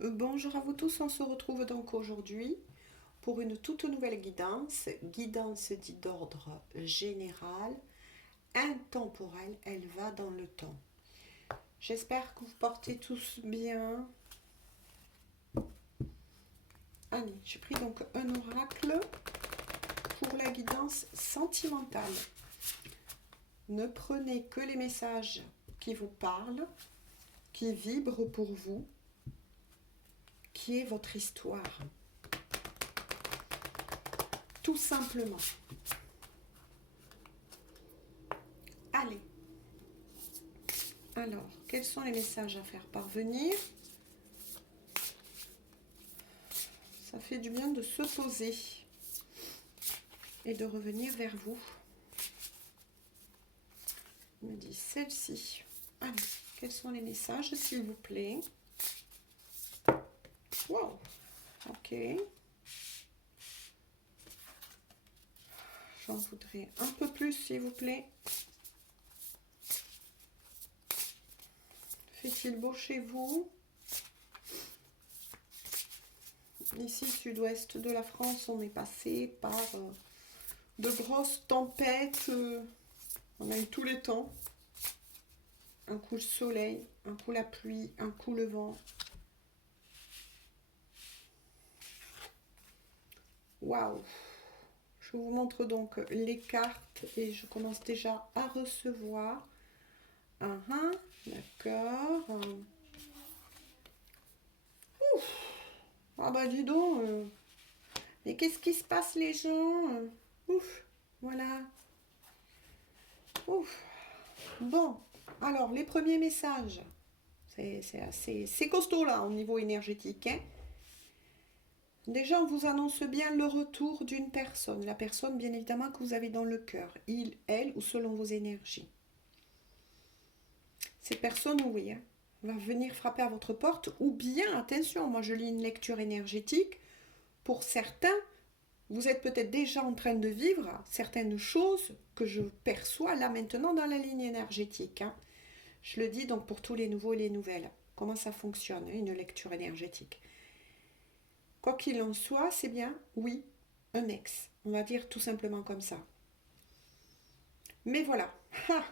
Bonjour à vous tous, on se retrouve donc aujourd'hui pour une toute nouvelle guidance. Guidance dit d'ordre général, intemporelle, elle va dans le temps. J'espère que vous portez tous bien. Allez, j'ai pris donc un oracle pour la guidance sentimentale. Ne prenez que les messages qui vous parlent, qui vibrent pour vous, qui est votre histoire. Tout simplement. Allez. Alors, quels sont les messages à faire parvenir? Ça fait du bien de se poser et de revenir vers vous. Il me dit celle-ci. Allez, quels sont les messages, s'il vous plaît? Wow, ok. J'en voudrais un peu plus, s'il vous plaît. Fait-il beau chez vous? Ici, sud-ouest de la France, on est passé par de grosses tempêtes. On a eu tous les temps. Un coup le soleil, un coup la pluie, un coup le vent. Waouh! Je vous montre donc les cartes et je commence déjà à recevoir. D'accord. Ouf! Ah bah dis donc. Mais qu'est-ce qui se passe les gens? Ouf! Voilà. Ouf! Bon, alors les premiers messages. C'est costaud là au niveau énergétique. Hein. Déjà, on vous annonce bien le retour d'une personne. La personne, bien évidemment, que vous avez dans le cœur. Il, elle ou selon vos énergies. Cette personne, oui, hein, va venir frapper à votre porte. Ou bien, attention, moi je lis une lecture énergétique. Pour certains, vous êtes peut-être déjà en train de vivre certaines choses que je perçois là maintenant dans la ligne énergétique. Hein. Je le dis donc pour tous les nouveaux et les nouvelles. Comment ça fonctionne, une lecture énergétique. Quoi qu'il en soit, c'est bien, oui, un ex. On va dire tout simplement comme ça. Mais voilà. Ha.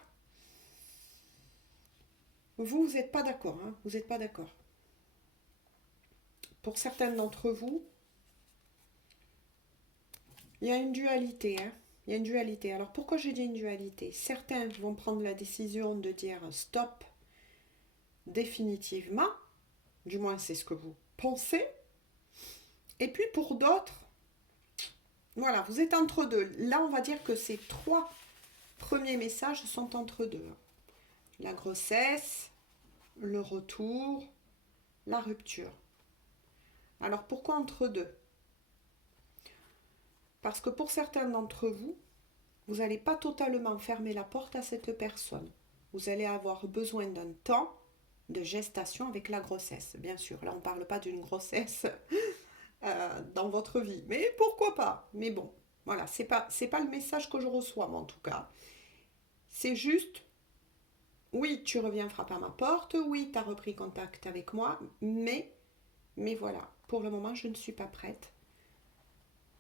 Vous n'êtes pas d'accord. Hein. Vous n'êtes pas d'accord. Pour certains d'entre vous, il y a une dualité. Hein. Il y a une dualité. Alors pourquoi j'ai dit une dualité? Certains vont prendre la décision de dire stop définitivement. Du moins, c'est ce que vous pensez. Et puis pour d'autres, voilà, vous êtes entre deux. Là, on va dire que ces trois premiers messages sont entre deux. La grossesse, le retour, la rupture. Alors pourquoi entre deux? Parce que pour certains d'entre vous, vous n'allez pas totalement fermer la porte à cette personne. Vous allez avoir besoin d'un temps de gestation avec la grossesse. Bien sûr, là on ne parle pas d'une grossesse dans votre vie. Mais pourquoi pas? Mais bon, voilà, c'est pas le message que je reçois, moi en tout cas. C'est juste, oui, tu reviens frapper à ma porte, oui, tu as repris contact avec moi, mais voilà, pour le moment, je ne suis pas prête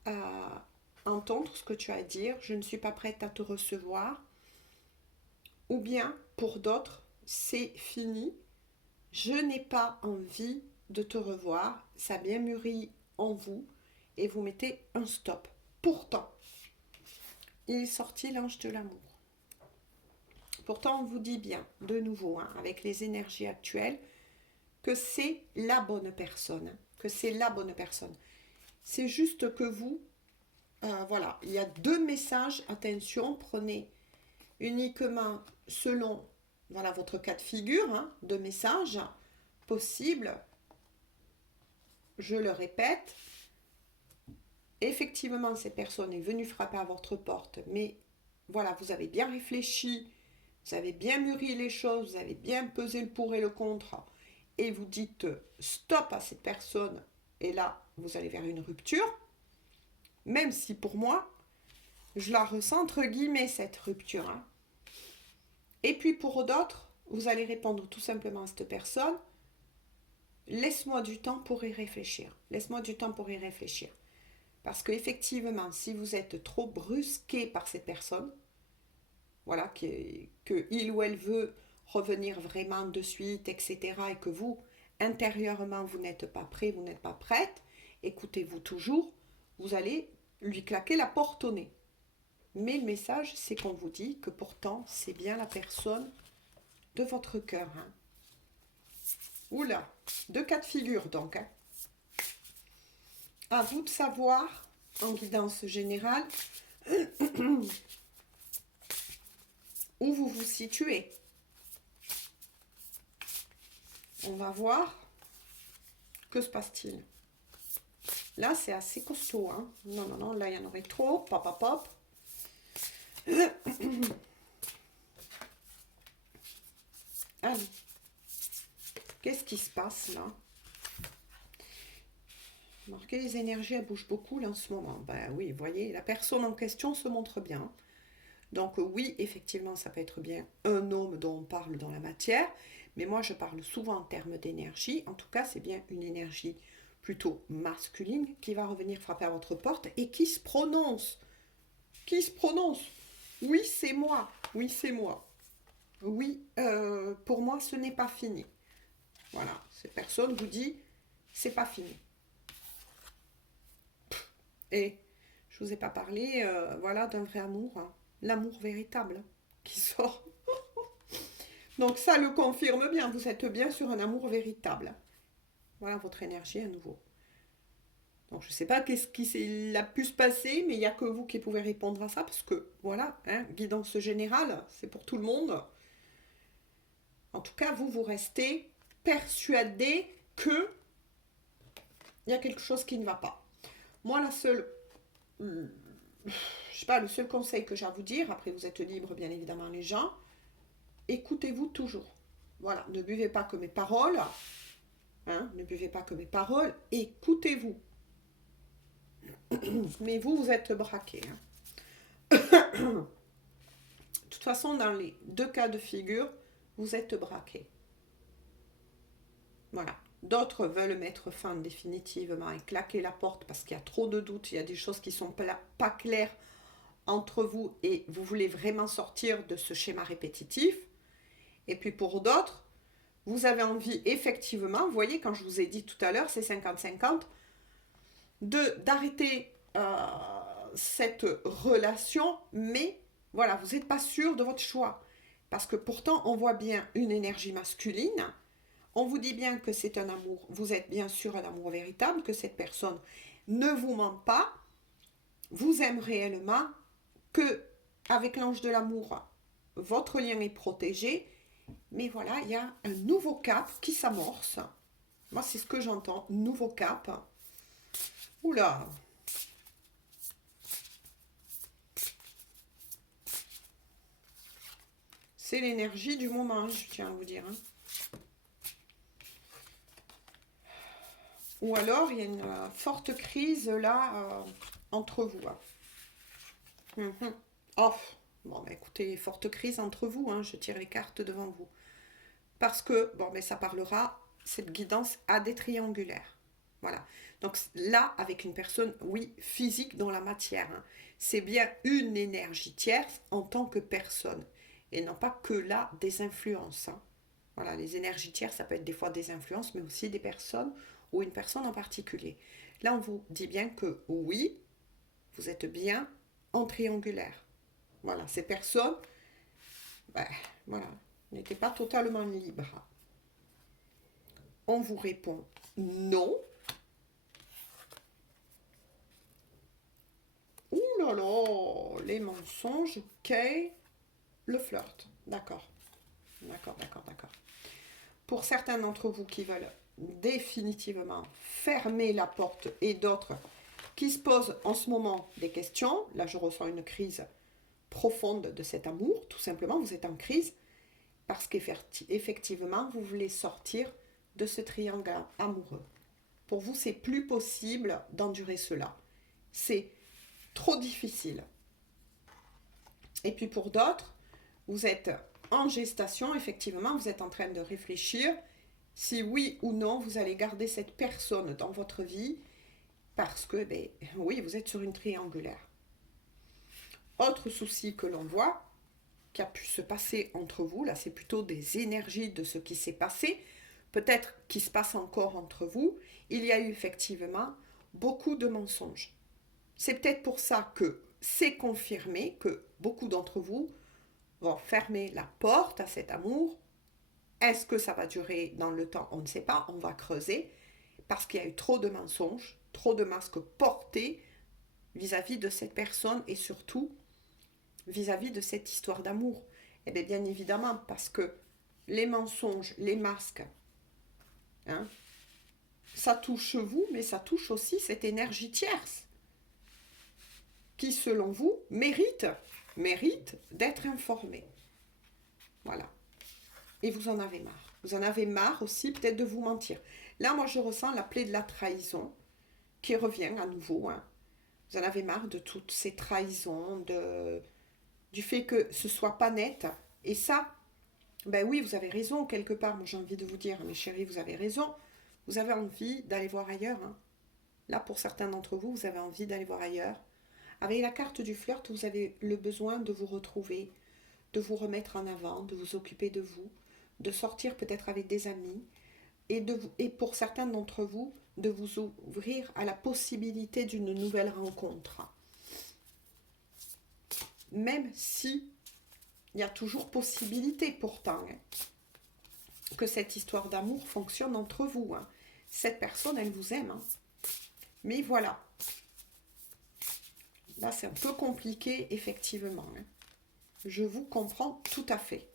à entendre ce que tu as à dire, je ne suis pas prête à te recevoir, ou bien, pour d'autres, c'est fini, je n'ai pas envie de te revoir, ça a bien mûri en vous, et vous mettez un stop. Pourtant, il est sorti l'ange de l'amour. Pourtant, on vous dit bien, de nouveau, hein, avec les énergies actuelles, que c'est la bonne personne. Que c'est la bonne personne. C'est juste que vous, voilà, il y a deux messages. Attention, prenez uniquement selon voilà, votre cas de figure, hein, deux messages possibles. Je le répète, effectivement, cette personne est venue frapper à votre porte, mais voilà, vous avez bien réfléchi, vous avez bien mûri les choses, vous avez bien pesé le pour et le contre, et vous dites stop à cette personne, et là, vous allez vers une rupture, même si pour moi, je la ressens entre guillemets, cette rupture. Hein. Et puis pour d'autres, vous allez répondre tout simplement à cette personne, laisse-moi du temps pour y réfléchir. Laisse-moi du temps pour y réfléchir. Parce qu'effectivement, si vous êtes trop brusqué par cette personne, voilà, que il ou elle veut revenir vraiment de suite, etc., et que vous, intérieurement, vous n'êtes pas prêt, vous n'êtes pas prête, écoutez-vous toujours, vous allez lui claquer la porte au nez. Mais le message, c'est qu'on vous dit que pourtant, c'est bien la personne de votre cœur. Hein. Oula, 2 cas de figure donc. Hein. À vous de savoir, en guidance générale, où vous vous situez. On va voir. Que se passe-t-il? Là, c'est assez costaud. Hein. Non, non, non, là, il y en aurait trop. Pop, pop, pop. Allez. Qu'est-ce qui se passe là? Marquez les énergies, elles bougent beaucoup là en ce moment. Ben oui, vous voyez, la personne en question se montre bien. Donc oui, effectivement, ça peut être bien un homme dont on parle dans la matière, mais moi je parle souvent en termes d'énergie. En tout cas, c'est bien une énergie plutôt masculine qui va revenir frapper à votre porte et qui se prononce. Qui se prononce. Oui, c'est moi. Oui, c'est moi. Oui, pour moi, ce n'est pas fini. Voilà, cette personne vous dit, c'est pas fini. Et je vous ai pas parlé, voilà, d'un vrai amour, hein. L'amour véritable qui sort. Donc ça le confirme bien, vous êtes bien sur un amour véritable. Voilà votre énergie à nouveau. Donc je ne sais pas qu'est-ce qui a pu se passer, mais il n'y a que vous qui pouvez répondre à ça, parce que voilà, hein, guidance générale, c'est pour tout le monde. En tout cas, vous restez persuadé que il y a quelque chose qui ne va pas. Moi, je sais pas, le seul conseil que j'ai à vous dire, après vous êtes libre bien évidemment les gens, écoutez-vous toujours. Voilà, ne buvez pas que mes paroles, hein, ne buvez pas que mes paroles, écoutez-vous. Mais vous êtes braqué. Hein. De toute façon, dans les 2 cas de figure, vous êtes braqué. Voilà. D'autres veulent mettre fin définitivement et claquer la porte parce qu'il y a trop de doutes, il y a des choses qui ne sont pas claires entre vous et vous voulez vraiment sortir de ce schéma répétitif. Et puis pour d'autres, vous avez envie effectivement, vous voyez quand je vous ai dit tout à l'heure, c'est 50-50, d'arrêter cette relation, mais voilà, vous n'êtes pas sûr de votre choix. Parce que pourtant, on voit bien une énergie masculine, on vous dit bien que c'est un amour, vous êtes bien sûr un amour véritable, que cette personne ne vous ment pas, vous aime réellement, que avec l'ange de l'amour, votre lien est protégé, mais voilà, il y a un nouveau cap qui s'amorce. Moi, c'est ce que j'entends, nouveau cap. Oula! C'est l'énergie du moment, je tiens à vous dire. Hein. Ou alors, il y a une forte crise là entre vous. Hein. Oh, bon, bah, écoutez, forte crise entre vous. Hein, je tire les cartes devant vous. Parce que, bon, mais ça parlera, cette guidance a des triangulaires. Voilà. Donc là, avec une personne, oui, physique dans la matière. Hein, c'est bien une énergie tierce en tant que personne. Et non pas que là, des influences. Hein. Voilà, les énergies tierces, ça peut être des fois des influences, mais aussi des personnes ou une personne en particulier. Là, on vous dit bien que oui, vous êtes bien en triangulaire. Voilà, ces personnes, ben, voilà, n'étaient pas totalement libres. On vous répond non. Ouh là là, les mensonges, ok, le flirt. D'accord, d'accord, d'accord, d'accord. Pour certains d'entre vous qui veulent définitivement fermer la porte et d'autres qui se posent en ce moment des questions, là je ressens une crise profonde de cet amour, tout simplement, vous êtes en crise parce qu'effectivement, vous voulez sortir de ce triangle amoureux. Pour vous, c'est plus possible d'endurer cela. C'est trop difficile. Et puis pour d'autres, vous êtes en gestation, effectivement, vous êtes en train de réfléchir si oui ou non vous allez garder cette personne dans votre vie, parce que, ben, oui, vous êtes sur une triangulaire. Autre souci que l'on voit, qui a pu se passer entre vous, là c'est plutôt des énergies de ce qui s'est passé, peut-être qui se passe encore entre vous, il y a eu effectivement beaucoup de mensonges. C'est peut-être pour ça que c'est confirmé que beaucoup d'entre vous vont fermer la porte à cet amour. Est-ce que ça va durer dans le temps? On ne sait pas, on va creuser, parce qu'il y a eu trop de mensonges, trop de masques portés vis-à-vis de cette personne et surtout vis-à-vis de cette histoire d'amour. Et bien, bien évidemment, parce que les mensonges, les masques, hein, ça touche vous, mais ça touche aussi cette énergie tierce qui, selon vous, mérite d'être informée. Voilà. Et vous en avez marre. Vous en avez marre aussi peut-être de vous mentir. Là, moi, je ressens la plaie de la trahison qui revient à nouveau. Hein. Vous en avez marre de toutes ces trahisons, du fait que ce soit pas net. Et ça, ben oui, vous avez raison quelque part. Moi, j'ai envie de vous dire, mes chéris, vous avez raison. Vous avez envie d'aller voir ailleurs. Hein. Là, pour certains d'entre vous, vous avez envie d'aller voir ailleurs. Avec la carte du flirt, vous avez le besoin de vous retrouver, de vous remettre en avant, de vous occuper de vous, de sortir peut-être avec des amis, et pour certains d'entre vous, de vous ouvrir à la possibilité d'une nouvelle rencontre. Même si il y a toujours possibilité pourtant hein, que cette histoire d'amour fonctionne entre vous. Hein. Cette personne, elle vous aime. Hein. Mais voilà. Là, c'est un peu compliqué, effectivement. Hein. Je vous comprends tout à fait.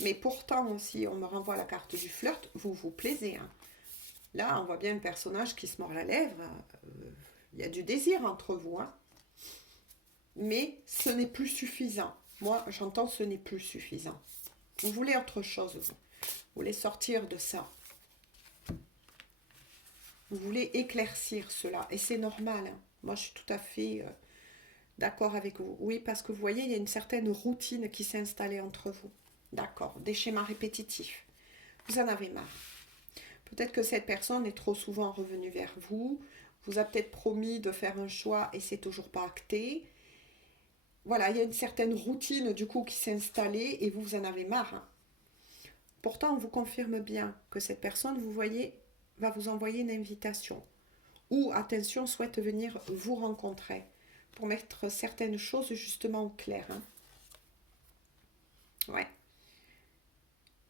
Mais pourtant, si on me renvoie la carte du flirt, vous vous plaisez. Hein. Là, on voit bien un personnage qui se mord la lèvre. Il y a du désir entre vous. Hein. Mais ce n'est plus suffisant. Moi, j'entends ce n'est plus suffisant. Vous voulez autre chose, vous. Vous voulez sortir de ça. Vous voulez éclaircir cela. Et c'est normal. Hein. Moi, je suis tout à fait d'accord avec vous. Oui, parce que vous voyez, il y a une certaine routine qui s'est installée entre vous. D'accord. Des schémas répétitifs. Vous en avez marre. Peut-être que cette personne est trop souvent revenue vers vous. Vous a peut-être promis de faire un choix et c'est toujours pas acté. Voilà, il y a une certaine routine du coup qui s'est installée et vous en avez marre. Hein. Pourtant, on vous confirme bien que cette personne, vous voyez, va vous envoyer une invitation. Ou, attention, souhaite venir vous rencontrer pour mettre certaines choses justement au clair. Hein. Ouais.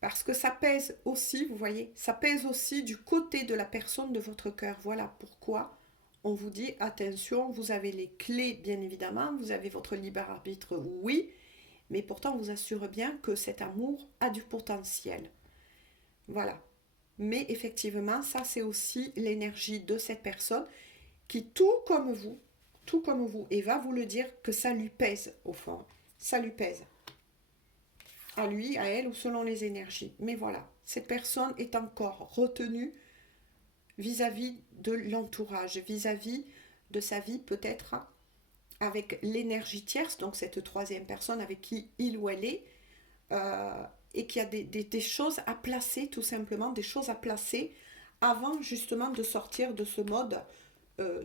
Parce que ça pèse aussi, vous voyez, ça pèse aussi du côté de la personne de votre cœur. Voilà pourquoi on vous dit, attention, vous avez les clés, bien évidemment, vous avez votre libre arbitre, oui, mais pourtant on vous assure bien que cet amour a du potentiel. Voilà. Mais effectivement, ça c'est aussi l'énergie de cette personne qui, tout comme vous, et va vous le dire que ça lui pèse au fond, ça lui pèse. À lui, à elle ou selon les énergies. Mais voilà, cette personne est encore retenue vis-à-vis de l'entourage, vis-à-vis de sa vie peut-être avec l'énergie tierce, donc cette troisième personne avec qui il ou elle est, et qui a des choses à placer tout simplement, des choses à placer avant justement de sortir de ce mode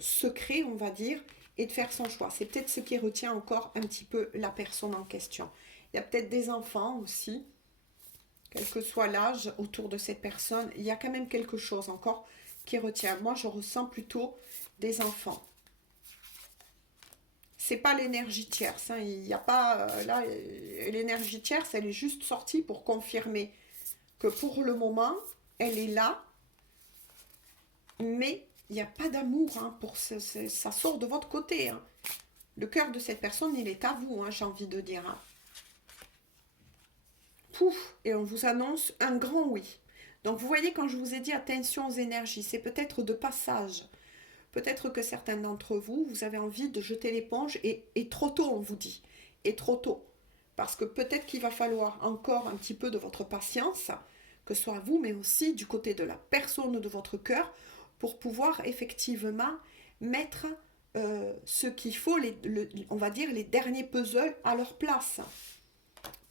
secret, on va dire, et de faire son choix. C'est peut-être ce qui retient encore un petit peu la personne en question. Il y a peut-être des enfants aussi, quel que soit l'âge autour de cette personne, il y a quand même quelque chose encore qui retient. Moi, je ressens plutôt des enfants. C'est pas l'énergie tierce. Hein. Il n'y a pas... là, l'énergie tierce, elle est juste sortie pour confirmer que pour le moment, elle est là, mais il n'y a pas d'amour. Hein, ça sort de votre côté. Hein. Le cœur de cette personne, il est à vous, hein, j'ai envie de dire. Hein. Pouf, et on vous annonce un grand oui. Donc vous voyez, quand je vous ai dit attention aux énergies, c'est peut-être de passage. Peut-être que certains d'entre vous, vous avez envie de jeter l'éponge et trop tôt, on vous dit. Et trop tôt. Parce que peut-être qu'il va falloir encore un petit peu de votre patience, que ce soit vous, mais aussi du côté de la personne de votre cœur, pour pouvoir effectivement mettre ce qu'il faut, on va dire les derniers puzzles à leur place.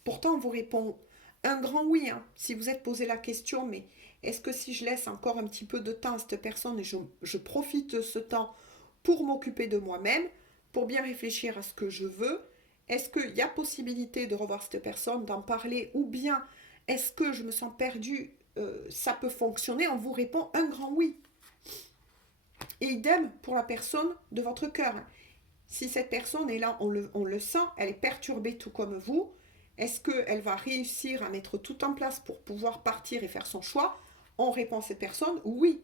Pourtant, on vous répond un grand oui, hein, si vous êtes posé la question, mais Est-ce que si je laisse encore un petit peu de temps à cette personne et je profite de ce temps pour m'occuper de moi-même, pour bien réfléchir à ce que je veux, est-ce qu'il y a possibilité de revoir cette personne, d'en parler, ou bien est-ce que je me sens perdue, ça peut fonctionner? On vous répond un grand oui. Et idem pour la personne de votre cœur. Si cette personne est là, on le sent, elle est perturbée tout comme vous, est-ce qu'elle va réussir à mettre tout en place pour pouvoir partir et faire son choix? On répond à cette personne oui.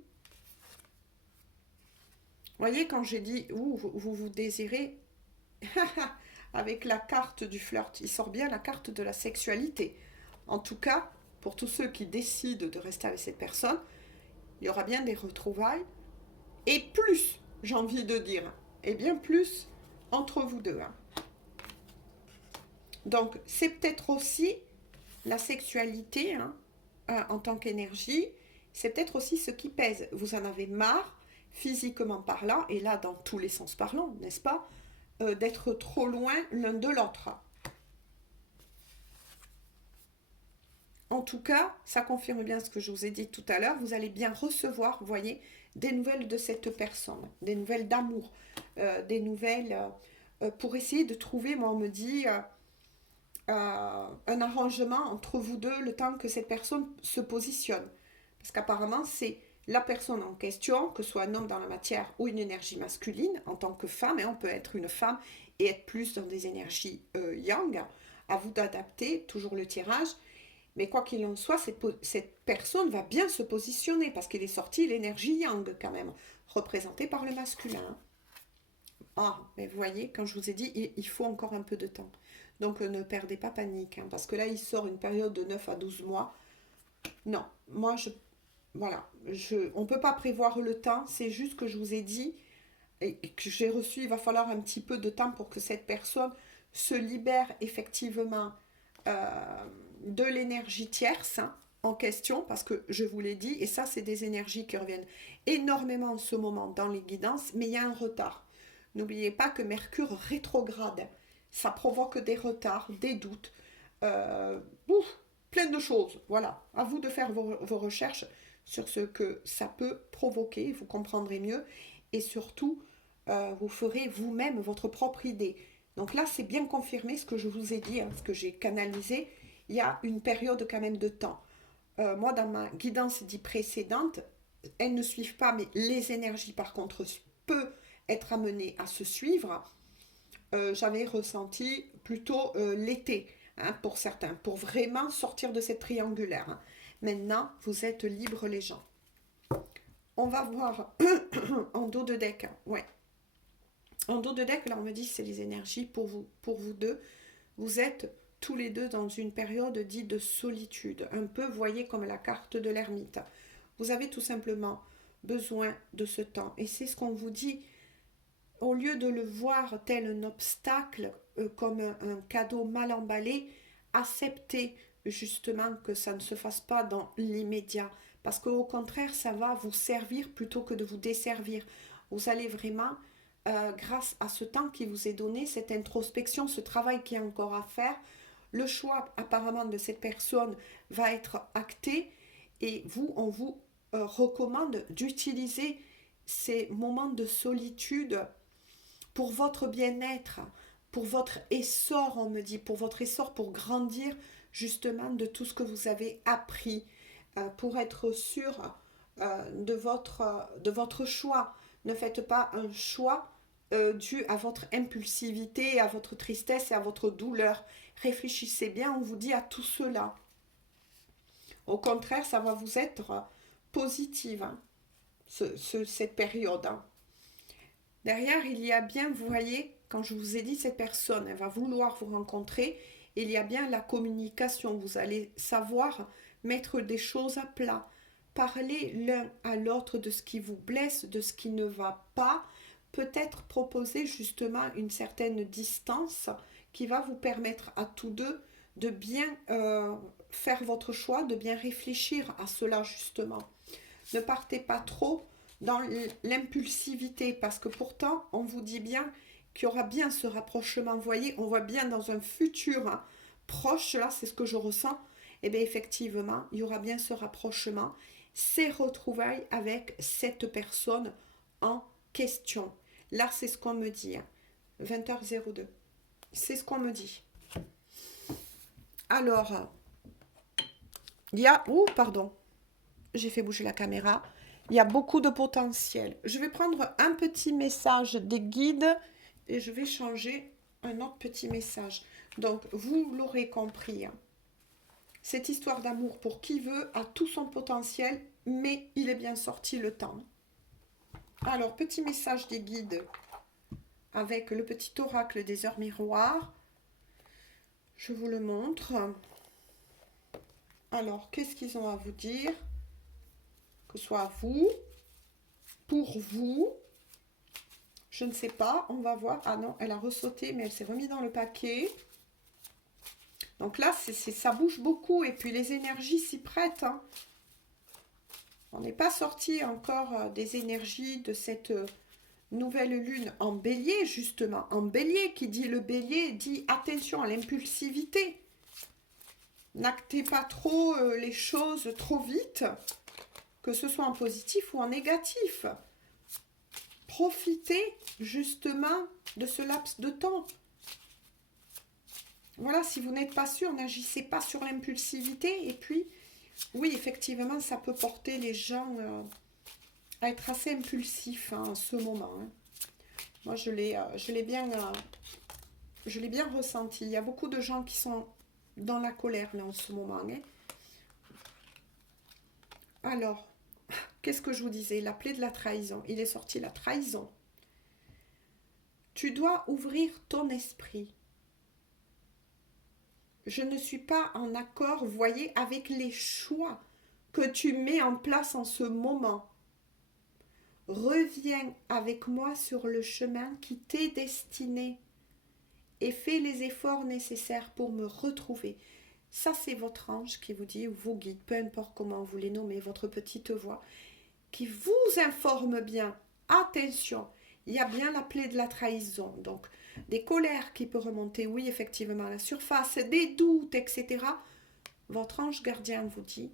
Vous voyez, quand j'ai dit vous désirez, avec la carte du flirt, il sort bien la carte de la sexualité. En tout cas, pour tous ceux qui décident de rester avec cette personne, il y aura bien des retrouvailles. Et plus, j'ai envie de dire, et bien plus entre vous deux. Hein. Donc, c'est peut-être aussi la sexualité hein, en tant qu'énergie, c'est peut-être aussi ce qui pèse. Vous en avez marre, physiquement parlant, et là dans tous les sens parlant, n'est-ce pas, d'être trop loin l'un de l'autre. En tout cas, ça confirme bien ce que je vous ai dit tout à l'heure. Vous allez bien recevoir, vous voyez, des nouvelles de cette personne, des nouvelles d'amour, des nouvelles pour essayer de trouver, moi on me dit, un arrangement entre vous deux le temps que cette personne se positionne. Parce qu'apparemment, c'est la personne en question, que ce soit un homme dans la matière ou une énergie masculine, en tant que femme, et on peut être une femme et être plus dans des énergies yang, à vous d'adapter, toujours le tirage. Mais quoi qu'il en soit, cette personne va bien se positionner, parce qu'il est sorti l'énergie yang quand même, représentée par le masculin. Ah, mais vous voyez, quand je vous ai dit, il faut encore un peu de temps. Donc ne perdez pas panique, hein, parce que là, il sort une période de 9 à 12 mois. Non, moi, on ne peut pas prévoir le temps, c'est juste que je vous ai dit, et que j'ai reçu, il va falloir un petit peu de temps pour que cette personne se libère effectivement de l'énergie tierce hein, en question, parce que je vous l'ai dit, et ça, c'est des énergies qui reviennent énormément en ce moment dans les guidances, mais il y a un retard. N'oubliez pas que Mercure rétrograde, ça provoque des retards, des doutes, euh, ouf, plein de choses. Voilà, à vous de faire vos recherches sur ce que ça peut provoquer, vous comprendrez mieux, et surtout, vous ferez vous-même votre propre idée. Donc là, c'est bien confirmé ce que je vous ai dit, hein, ce que j'ai canalisé. Il y a une période quand même de temps. Moi, dans ma guidance dit précédente, elles ne suivent pas, mais les énergies, par contre, peuvent être amenées à se suivre. J'avais ressenti plutôt l'été, hein, pour certains, pour vraiment sortir de cette triangulaire. Hein. Maintenant, vous êtes libres, les gens. On va voir en dos de deck. Hein. Ouais. En dos de deck, là, on me dit que c'est les énergies pour vous deux. Vous êtes tous les deux dans une période dite de solitude. Un peu, vous voyez, comme la carte de l'ermite. Vous avez tout simplement besoin de ce temps. Et c'est ce qu'on vous dit. Au lieu de le voir tel un obstacle, comme un cadeau mal emballé, acceptez justement que ça ne se fasse pas dans l'immédiat. Parce qu'au contraire, ça va vous servir plutôt que de vous desservir. Vous allez vraiment, grâce à ce temps qui vous est donné, cette introspection, ce travail qui est encore à faire, le choix apparemment de cette personne va être acté et on vous recommande d'utiliser ces moments de solitude pour votre bien-être, pour votre essor, on me dit, pour votre essor, pour grandir justement de tout ce que vous avez appris, pour être sûr de votre choix. Ne faites pas un choix dû à votre impulsivité, à votre tristesse et à votre douleur. Réfléchissez bien, on vous dit à tout cela. Au contraire, ça va vous être positive, hein, cette période. Hein. Derrière, il y a bien, vous voyez, quand je vous ai dit, cette personne, elle va vouloir vous rencontrer, il y a bien la communication. Vous allez savoir mettre des choses à plat, parler l'un à l'autre de ce qui vous blesse, de ce qui ne va pas, peut-être proposer justement une certaine distance qui va vous permettre à tous deux de bien faire votre choix, de bien réfléchir à cela justement. Ne partez pas trop dans l'impulsivité, parce que pourtant, on vous dit bien qu'il y aura bien ce rapprochement. Vous voyez, on voit bien dans un futur hein, proche, là, c'est ce que je ressens, et bien effectivement, il y aura bien ce rapprochement, ces retrouvailles avec cette personne en question. Là, c'est ce qu'on me dit. 20h02. C'est ce qu'on me dit. Alors, il y a... Oh, pardon. J'ai fait bouger la caméra. Il y a beaucoup de potentiel. Je vais prendre un petit message des guides et je vais changer un autre petit message. Donc, vous l'aurez compris. Cette histoire d'amour pour qui veut a tout son potentiel, mais il est bien sorti le temps. Alors, petit message des guides avec le petit oracle des heures miroirs. Je vous le montre. Alors, qu'est-ce qu'ils ont à vous dire? Que ce soit vous, pour vous, je ne sais pas, on va voir. Ah non, elle a ressauté, mais elle s'est remise dans le paquet. Donc là, ça bouge beaucoup et puis les énergies s'y prêtent. Hein. On n'est pas sorti encore des énergies de cette nouvelle lune en bélier, justement. En bélier, qui dit le bélier, dit attention à l'impulsivité. N'actez pas trop les choses trop vite, que ce soit en positif ou en négatif. Profitez justement de ce laps de temps. Voilà, si vous n'êtes pas sûr, n'agissez pas sur l'impulsivité. Et puis, oui, effectivement, ça peut porter les gens à être assez impulsifs en ce moment. Hein. Moi, je l'ai bien ressenti. Il y a beaucoup de gens qui sont dans la colère là, en ce moment. Hein. Alors, qu'est-ce que je vous disais? La plaie de la trahison. Il est sorti la trahison. Tu dois ouvrir ton esprit. Je ne suis pas en accord, vous voyez, avec les choix que tu mets en place en ce moment. Reviens avec moi sur le chemin qui t'est destiné et fais les efforts nécessaires pour me retrouver. Ça, c'est votre ange qui vous dit, ou vos guides, peu importe comment vous les nommez, votre petite voix, qui vous informe bien. Attention, il y a bien la plaie de la trahison, donc des colères qui peuvent remonter, oui, effectivement, à la surface, des doutes, etc. Votre ange gardien vous dit,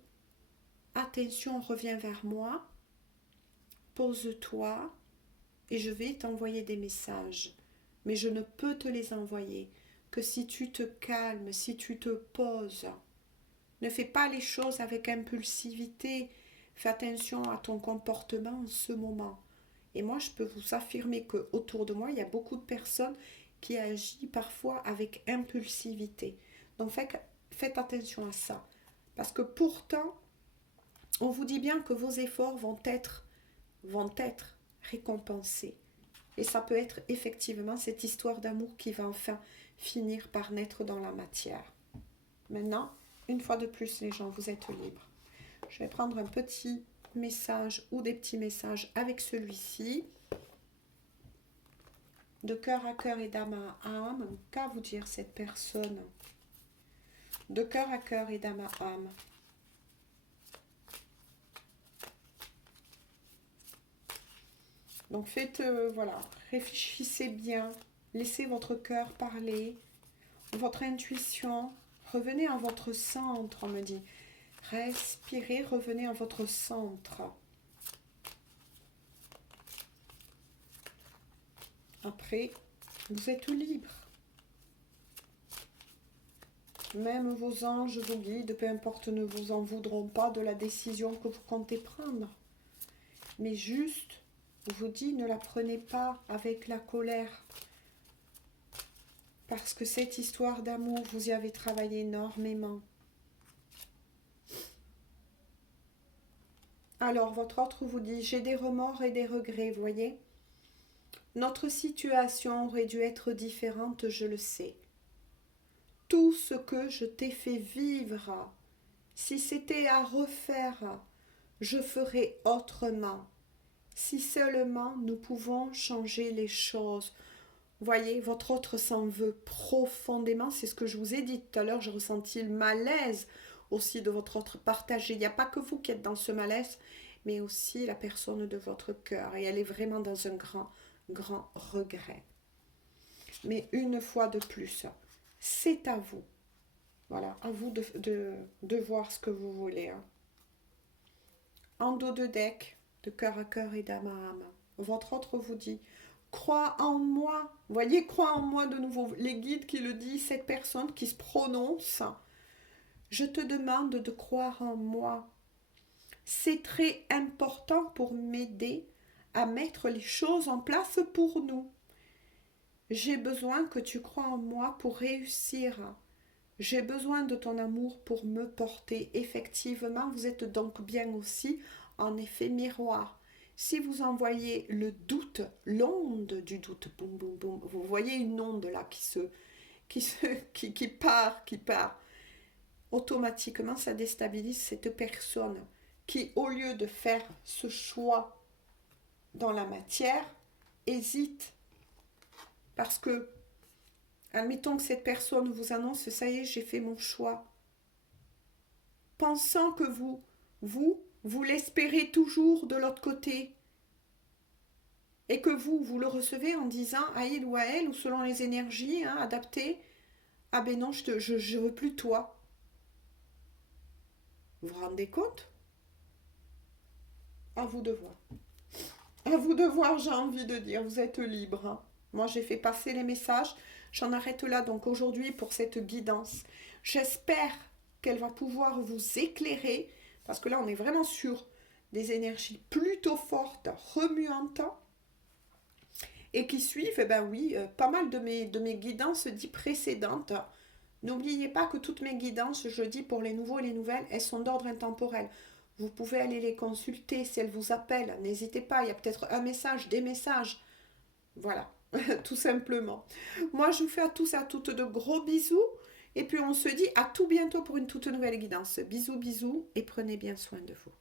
attention, reviens vers moi, pose-toi, et je vais t'envoyer des messages. Mais je ne peux te les envoyer que si tu te calmes, si tu te poses. Ne fais pas les choses avec impulsivité. Fais attention à ton comportement en ce moment. Et moi, je peux vous affirmer qu'autour de moi, il y a beaucoup de personnes qui agissent parfois avec impulsivité. Donc, faites attention à ça. Parce que pourtant, on vous dit bien que vos efforts vont être récompensés. Et ça peut être effectivement cette histoire d'amour qui va enfin finir par naître dans la matière. Maintenant, une fois de plus, les gens, vous êtes libres. Je vais prendre un petit message ou des petits messages avec celui-ci. De cœur à cœur et d'âme à âme. Qu'a vous dire cette personne? De cœur à cœur et d'âme à âme. Donc faites, voilà, réfléchissez bien. Laissez votre cœur parler. Votre intuition. Revenez à votre centre, on me dit. Respirez, revenez à votre centre. Après, vous êtes libre. Même vos anges, vos guides, peu importe, ne vous en voudront pas de la décision que vous comptez prendre. Mais juste, je vous dis, ne la prenez pas avec la colère. Parce que cette histoire d'amour, vous y avez travaillé énormément. Alors, votre autre vous dit, j'ai des remords et des regrets, vous voyez. Notre situation aurait dû être différente, je le sais. Tout ce que je t'ai fait vivre, si c'était à refaire, je ferais autrement. Si seulement nous pouvons changer les choses. Voyez, votre autre s'en veut profondément. C'est ce que je vous ai dit tout à l'heure. J'ai ressenti le malaise aussi de votre autre partagé. Il n'y a pas que vous qui êtes dans ce malaise, mais aussi la personne de votre cœur. Et elle est vraiment dans un grand regret. Mais une fois de plus, c'est à vous. Voilà, à vous de voir ce que vous voulez. Hein. en dos de deck, de cœur à cœur et d'âme à âme. Votre autre vous dit, crois en moi. Vous voyez, crois en moi de nouveau. Les guides qui le disent, cette personne qui se prononce, je te demande de croire en moi. C'est très important pour m'aider à mettre les choses en place pour nous. J'ai besoin que tu crois en moi pour réussir. J'ai besoin de ton amour pour me porter. Effectivement, vous êtes donc bien aussi en effet miroir. Si vous envoyez le doute, l'onde du doute, boum, boum, boum, vous voyez une onde là qui part, automatiquement ça déstabilise cette personne qui, au lieu de faire ce choix dans la matière, hésite. Parce que, admettons que cette personne vous annonce, ça y est, j'ai fait mon choix. Pensant que vous l'espérez toujours de l'autre côté. Et que vous le recevez en disant à il ou à elle, ou selon les énergies adaptées, ah ben non, je veux plus toi. Vous vous rendez compte? À vous de voir. À vous de voir, j'ai envie de dire, vous êtes libre. Moi, j'ai fait passer les messages. J'en arrête là donc aujourd'hui pour cette guidance. J'espère qu'elle va pouvoir vous éclairer, parce que là, on est vraiment sur des énergies plutôt fortes, remuantes, et qui suivent, eh ben oui, pas mal de mes guidances dites précédentes. N'oubliez pas que toutes mes guidances, je dis pour les nouveaux et les nouvelles, elles sont d'ordre intemporel. Vous pouvez aller les consulter si elles vous appellent. N'hésitez pas, il y a peut-être un message, des messages. Voilà, tout simplement. Moi, je vous fais à tous et à toutes de gros bisous. Et puis, on se dit à tout bientôt pour une toute nouvelle guidance. Bisous, bisous et prenez bien soin de vous.